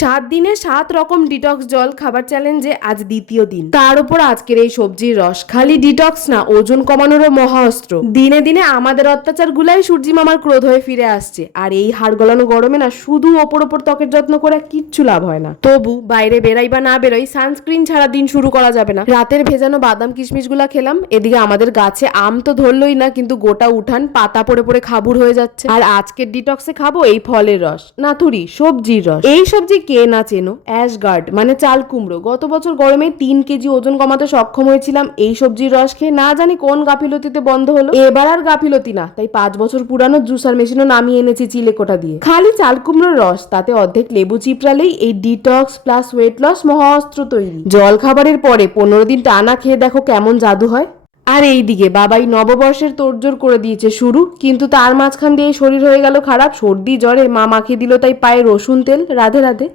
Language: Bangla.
সাত দিনে সাত রকম ডিটক্স জল খাবার চ্যালেঞ্জে আজ দ্বিতীয় দিন। তার উপর আজকের এই সবজির রস। খালি ডিটক্স না, ওজন কমানোরও মহা অস্ত্র দিনে দিনে আমাদের অত্যাচার গুলাই সূর্যি মামার ক্রোধ হয়ে ফিরে আসছে। আর এই হাড় গলানো গরমে না, শুধু ওপর ওপর ত্বকের যত্ন করে কিচ্ছু লাভ হয় না। তবু বাইরে বেরাই বা না বেরোই সানস্ক্রিন ছাড়া দিন শুরু করা যাবে না। রাতের ভেজানো বাদাম কিশমিশগুলা খেলাম, এদিকে আমাদের গাছে আম তো ধরলই না, কিন্তু গোটা উঠান পাতা পড়ে পড়ে খাবুর হয়ে যাচ্ছে। আর আজকের ডিটক্সে খাব এই ফলের রস না থুরি সবজির রস। এই সবজি কে না চেনো? অ্যাশগার্ড মানে চাল কুমড়ো। গত বছর গরমে তিন কেজি ওজন কমাতে সক্ষম হয়েছিলাম এই সবজির রস খেয়ে। না জানি কোন গাফিলতিতে বন্ধ হলো। এবার আর গাফিলতি না। তাই পাঁচ বছর পুরানো জুসার মেশিনও নামিয়ে এনেছি চিলেকোটা দিয়ে। খালি চাল কুমড়োর রস, তাতে অর্ধেক লেবু চিপড়ালেই এই ডিটক্স প্লাস ওয়েট লস মহা অস্ত্র তৈরি। জল খাবারের পরে পনেরো দিন টানা খেয়ে দেখো কেমন জাদু হয়। আর এই দিকে বাবাই নববর্ষের তোড়জোড় করে দিয়েছে শুরু, কিন্তু তার মাঝখান দিয়ে শরীর হয়ে গেল খারাপ, সর্দি, জ্বরে, মা মাখিয়ে দিল তাই পায়ে রসুন তেল, রাধে রাধে।